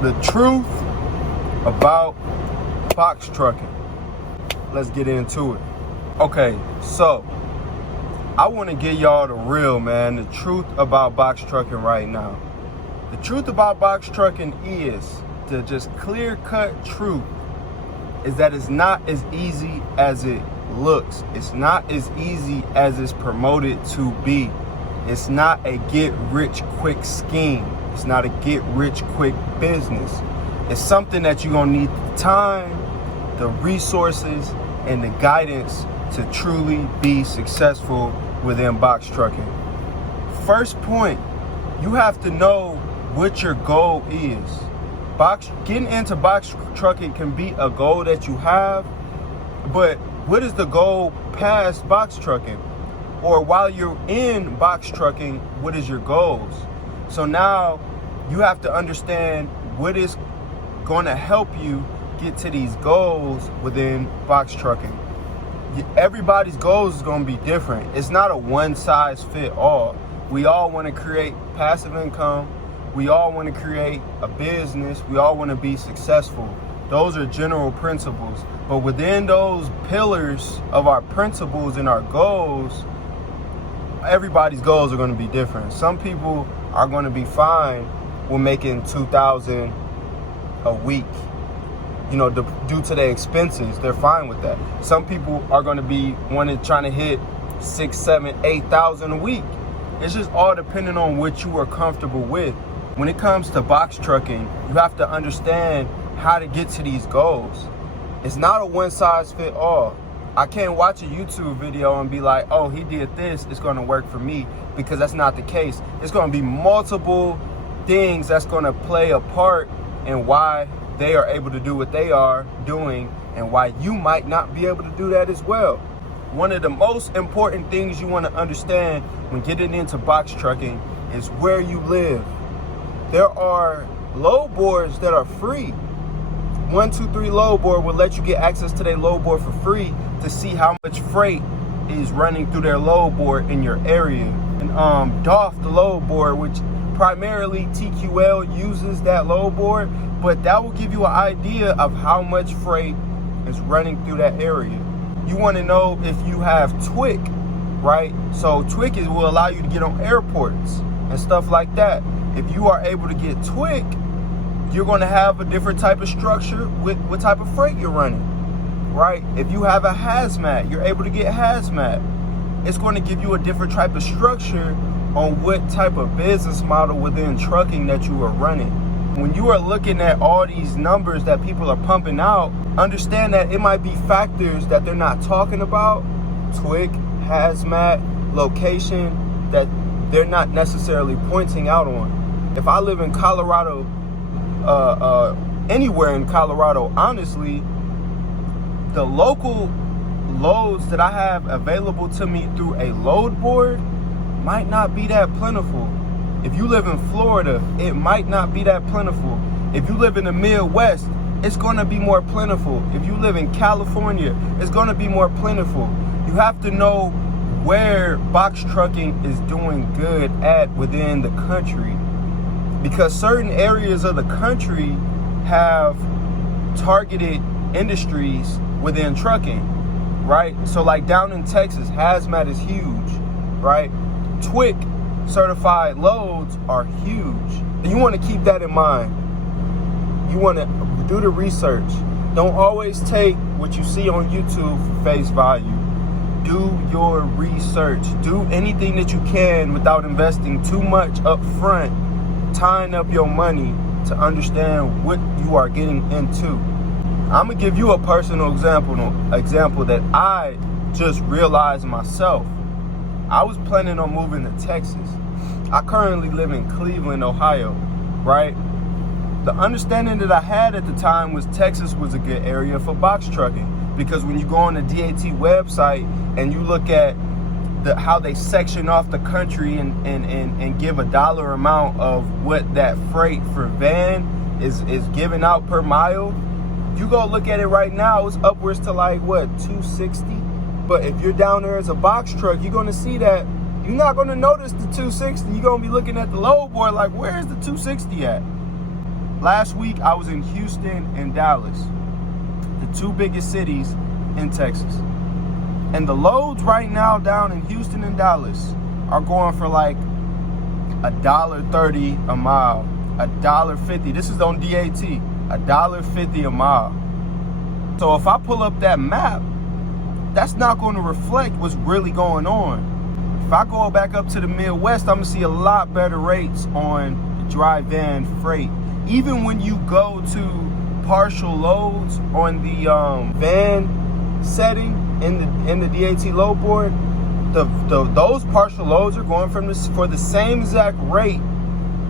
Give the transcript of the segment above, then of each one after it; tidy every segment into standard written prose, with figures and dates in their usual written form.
The truth about box trucking. Let's get into it. Okay, so I want to give y'all the real, man, the truth about box trucking right now. The truth about box trucking is, the just clear-cut truth, is that it's not as easy as it looks. It's not as easy as it's promoted to be. It's not a get-rich-quick scheme. It's not a get-rich-quick business. It's something that you're going to need the time, the resources, and the guidance to truly be successful within box trucking. First point, you have to know what your goal is. Getting into box trucking can be a goal that you have, but what is the goal past box trucking? Or while you're in box trucking, what is your goals? So now you have to understand what is going to help you get to these goals within box trucking. Everybody's goals is going to be different. It's not a one size fit all. We all want to create passive income. We all want to create a business. We all want to be successful. Those are general principles. But within those pillars of our principles and our goals, everybody's goals are going to be different. Some people are going to be fine with making $2,000 a week. Due to their expenses, they're fine with that. Some people are going to be trying to hit 6, 7, 8,000 a week. It's just all depending on what you are comfortable with. When it comes to box trucking, you have to understand how to get to these goals. It's not a one size fit all. I can't watch a YouTube video and be like, oh, he did this, it's going to work for me, because that's not the case. It's going to be multiple things that's going to play a part in why they are able to do what they are doing and why you might not be able to do that as well. One of the most important things you want to understand when getting into box trucking is where you live. There are load boards that are free. 123 load board will let you get access to their load board for free to see how much freight is running through their load board in your area. And DOF, the load board, which primarily TQL uses that load board, but that will give you an idea of how much freight is running through that area. You want to know if you have TWIC, right? So TWIC will allow you to get on airports and stuff like that. If you are able to get TWIC, you're going to have a different type of structure with what type of freight you're running, right? If you have a hazmat, you're able to get hazmat. It's going to give you a different type of structure on what type of business model within trucking that you are running. When you are looking at all these numbers that people are pumping out, understand that it might be factors that they're not talking about, TWIC, hazmat, location, that they're not necessarily pointing out on. If I live in Colorado, anywhere in Colorado, honestly, the local loads that I have available to me through a load board might not be that plentiful. If you live in Florida, it might not be that plentiful. If you live in the Midwest, it's going to be more plentiful. If you live in California, it's going to be more plentiful. You have to know where box trucking is doing good at within the country, because certain areas of the country have targeted industries within trucking, right? So like down in Texas, hazmat is huge, right? TWIC certified loads are huge. And you want to keep that in mind. You want to do the research. Don't always take what you see on YouTube for face value. Do your research. Do anything that you can without investing too much up front, tying up your money to understand what you are getting into. I'm going to give you a personal example that I just realized myself. I was planning on moving to Texas. I currently live in Cleveland, Ohio, right? The understanding that I had at the time was Texas was a good area for box trucking, because when you go on the DAT website and you look at how they section off the country and give a dollar amount of what that freight for van is giving out per mile, you go look at it right now, it's upwards to like what, $260? But if you're down there as a box truck, you're gonna see that you're not gonna notice the $260. You're gonna be looking at the load board like, where's the $260 at? last week I was in Houston and Dallas, the two biggest cities in Texas. And the loads right now down in Houston and Dallas are going for like $1.30 a mile, $1.50. This is on DAT, $1.50 a mile. So if I pull up that map, that's not going to reflect what's really going on. If I go back up to the Midwest, I'm gonna see a lot better rates on the dry van freight. Even when you go to partial loads on the van setting in the DAT load board, those partial loads are going for the same exact rate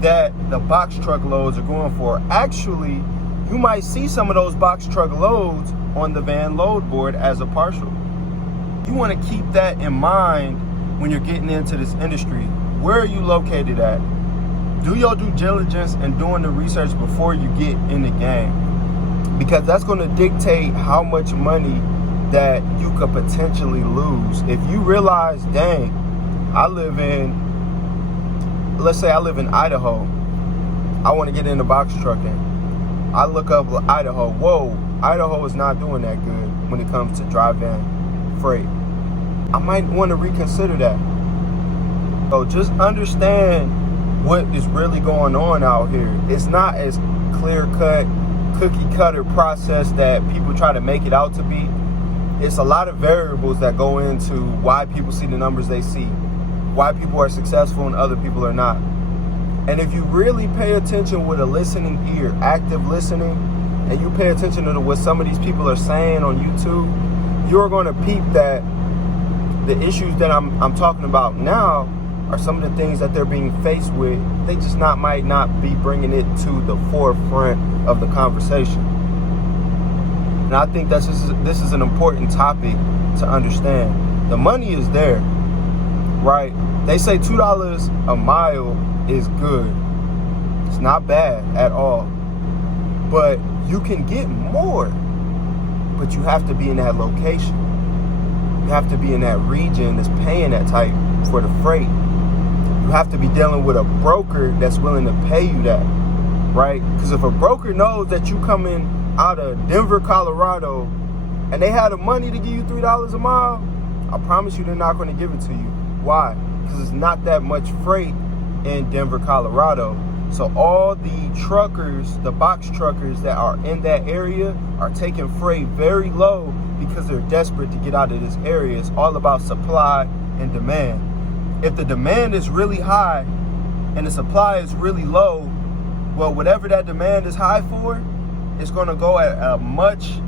that the box truck loads are going for. Actually, you might see some of those box truck loads on the van load board as a partial. You want to keep that in mind when you're getting into this industry. Where are you located at? Do your due diligence and doing the research before you get in the game, because that's going to dictate how much money that you could potentially lose. If you realize, dang, let's say I live in Idaho, I want to get into box trucking. I look up Idaho, whoa, Idaho is not doing that good when it comes to dry van freight. I might want to reconsider that. So just understand what is really going on out here. It's not as clear-cut, cookie-cutter process that people try to make it out to be. It's a lot of variables that go into why people see the numbers they see, why people are successful and other people are not. And if you really pay attention with a listening ear, active listening, and you pay attention to what some of these people are saying on YouTube, you're going to peep that the issues that I'm talking about now are some of the things that they're being faced with. They just might not be bringing it to the forefront of the conversation. And I think this is an important topic to understand. The money is there, right? They say $2 a mile is good. It's not bad at all. But you can get more, but you have to be in that location. You have to be in that region that's paying that type for the freight. You have to be dealing with a broker that's willing to pay you that, right? Because if a broker knows that you coming out of Denver, Colorado, and they have the money to give you $3 a mile, I promise you they're not going to give it to you. Why? Because it's not that much freight in Denver, Colorado. So all the truckers, the box truckers that are in that area are taking freight very low because they're desperate to get out of this area. It's all about supply and demand. If the demand is really high and the supply is really low, well, whatever that demand is high for, it's going to go at a much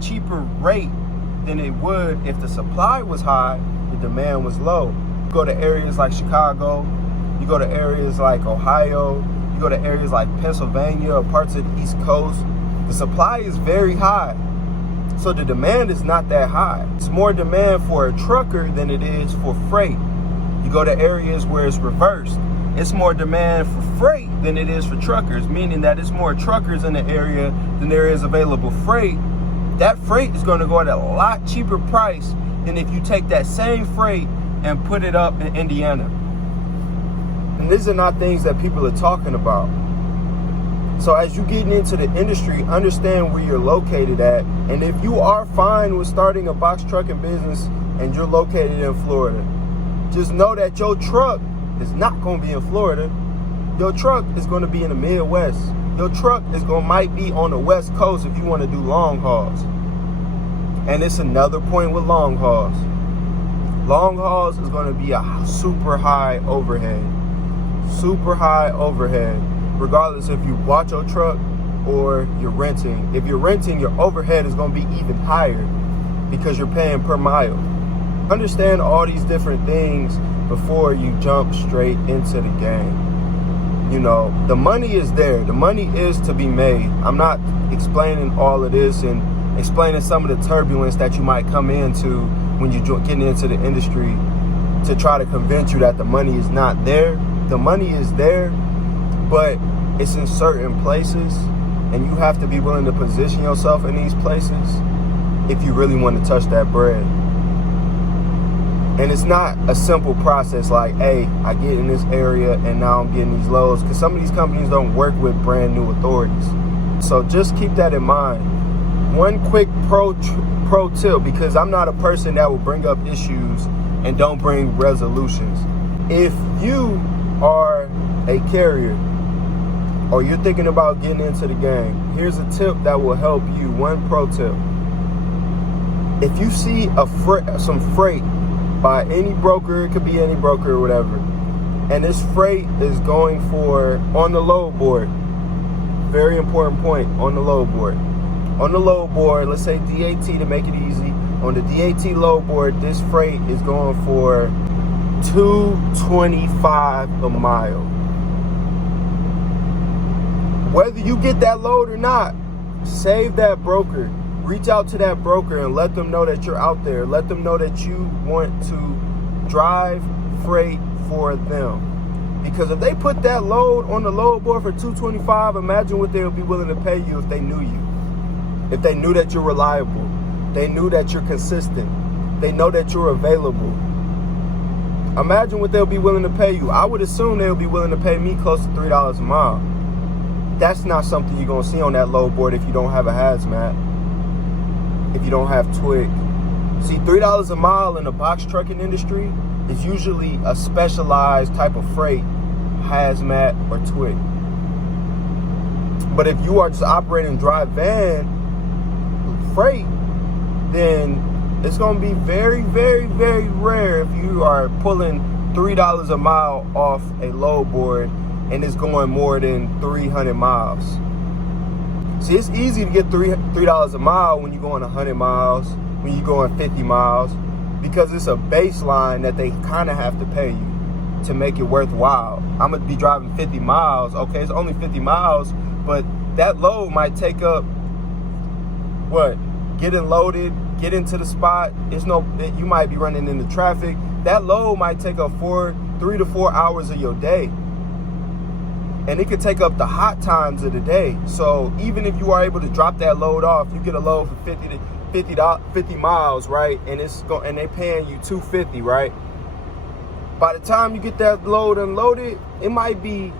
cheaper rate than it would if the supply was high, the demand was low. You go to areas like Chicago, you go to areas like Ohio, you go to areas like Pennsylvania or parts of the East Coast, the supply is very high. So the demand is not that high. It's more demand for a trucker than it is for freight. You go to areas where it's reversed. It's more demand for freight than it is for truckers, meaning that it's more truckers in the area than there is available freight. That freight is going to go at a lot cheaper price than if you take that same freight and put it up in Indiana. And these are not things that people are talking about. So as you getting into the industry, understand where you're located at. And if you are fine with starting a box trucking business and you're located in Florida, just know that your truck is not going to be in Florida. Your truck is going to be in the Midwest. Your truck might be on the West Coast if you want to do long hauls. And it's another point with long hauls. Long hauls is going to be a super high overhead. Super high overhead. Regardless if you bought your truck or you're renting. If you're renting, your overhead is going to be even higher because you're paying per mile. Understand all these different things before you jump straight into the game. You know, the money is there. The money is to be made. I'm not explaining all of this and explaining some of the turbulence that you might come into when you're getting into the industry to try to convince you that the money is not there. The money is there, but it's in certain places, and you have to be willing to position yourself in these places if you really want to touch that bread. And it's not a simple process like, hey, I get in this area and now I'm getting these loads, because some of these companies don't work with brand new authorities. So just keep that in mind. One quick pro tip, because I'm not a person that will bring up issues and don't bring resolutions. If you are a carrier or you're thinking about getting into the game, here's a tip that will help you. One pro tip. If you see some freight by any broker, it could be any broker or whatever, and this freight is going for on the load board, very important point, on the load board. On the load board, let's say DAT to make it easy, on the DAT load board, this freight is going for $2.25 a mile. Whether you get that load or not, save that broker. Reach out to that broker and let them know that you're out there. Let them know that you want to drive freight for them. Because if they put that load on the load board for $2.25, imagine what they would be willing to pay you if they knew you. If they knew that you're reliable. They knew that you're consistent. They know that you're available. Imagine what they'll be willing to pay you. I would assume they'll be willing to pay me close to $3 a mile. That's not something you're going to see on that load board if you don't have a hazmat. If you don't have twig. See, $3 a mile in the box trucking industry is usually a specialized type of freight, hazmat or twig. But if you are just operating dry van freight, then it's going to be very, very, very rare if you are pulling $3 a mile off a load board and it's going more than 300 miles. See, it's easy to get $3 a mile when you're going 100 miles, when you're going 50 miles, because it's a baseline that they kind of have to pay you to make it worthwhile. I'm going to be driving 50 miles. Okay, it's only 50 miles, but that load might take up, getting loaded, get into the spot. You might be running into traffic. That load might take up 3 to 4 hours of your day. And it could take up the hot times of the day. So even if you are able to drop that load off, you get a load for 50 miles, right? And and they paying you $2.50, right? By the time you get that load unloaded, it might be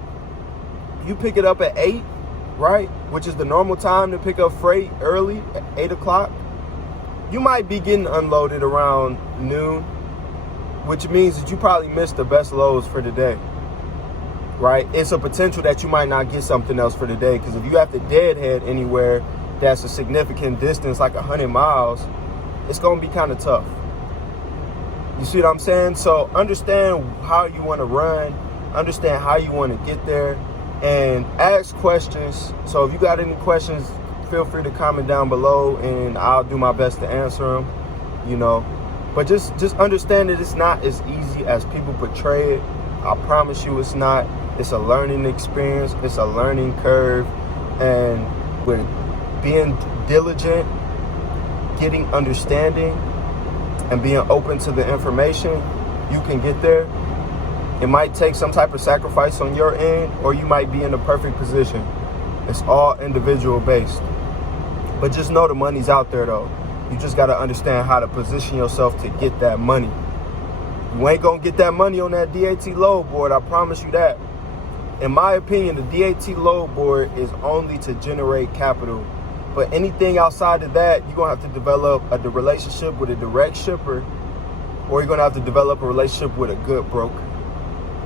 you pick it up at 8, right? Which is the normal time to pick up freight early at 8 o'clock. You might be getting unloaded around noon, which means that you probably missed the best loads for the day. Right? It's a potential that you might not get something else for the day, because if you have to deadhead anywhere that's a significant distance, like 100 miles, it's going to be kind of tough. You see what I'm saying? So understand how you want to run, understand how you want to get there, and ask questions. So if you got any questions, feel free to comment down below and I'll do my best to answer them, But just understand that it's not as easy as people portray it. I promise you it's not. It's a learning experience. It's a learning curve. And with being diligent, getting understanding, and being open to the information, you can get there. It might take some type of sacrifice on your end, or you might be in the perfect position. It's all individual based. But just know the money's out there though. You just got to understand how to position yourself to get that money. You ain't going to get that money on that DAT load board, I promise you that. In my opinion, the DAT load board is only to generate capital. But anything outside of that, you're going to have to develop a relationship with a direct shipper, or you're going to have to develop a relationship with a good broker,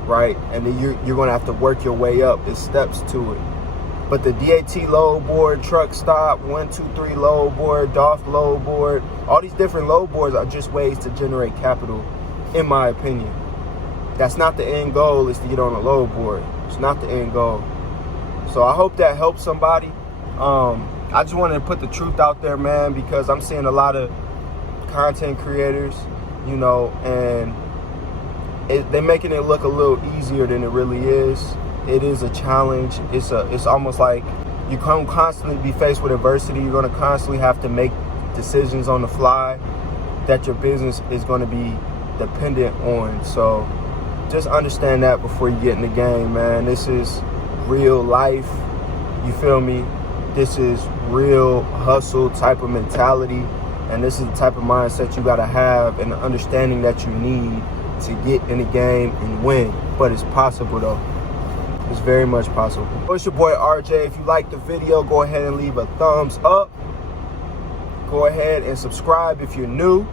right? And then you're going to have to work your way up. There's steps to it. But the DAT load board, truck stop, 1, 2, 3 load board, DOF load board, all these different load boards are just ways to generate capital, in my opinion. That's not the end goal, is to get on a load board. It's not the end goal. So I hope that helps somebody. I just wanted to put the truth out there, man, because I'm seeing a lot of content creators, and they're making it look a little easier than it really is. It is a challenge. It's almost like you constantly be faced with adversity. You're going to constantly have to make decisions on the fly that your business is going to be dependent on. So just understand that before you get in the game, man. This is real life. You feel me? This is real hustle type of mentality. And this is the type of mindset you got to have and the understanding that you need to get in the game and win. But it's possible, though. It's very much possible. So it's your boy RJ. If you like the video, go ahead and leave a thumbs up. Go ahead and subscribe if you're new.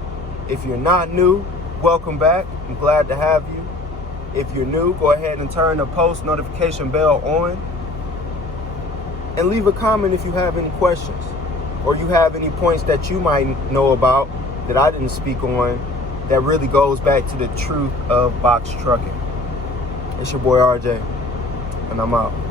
If you're not new, welcome back. I'm glad to have you. If you're new, go ahead and turn the post notification bell on. And leave a comment if you have any questions or you have any points that you might know about that I didn't speak on that really goes back to the truth of box trucking. It's your boy RJ, and I'm out.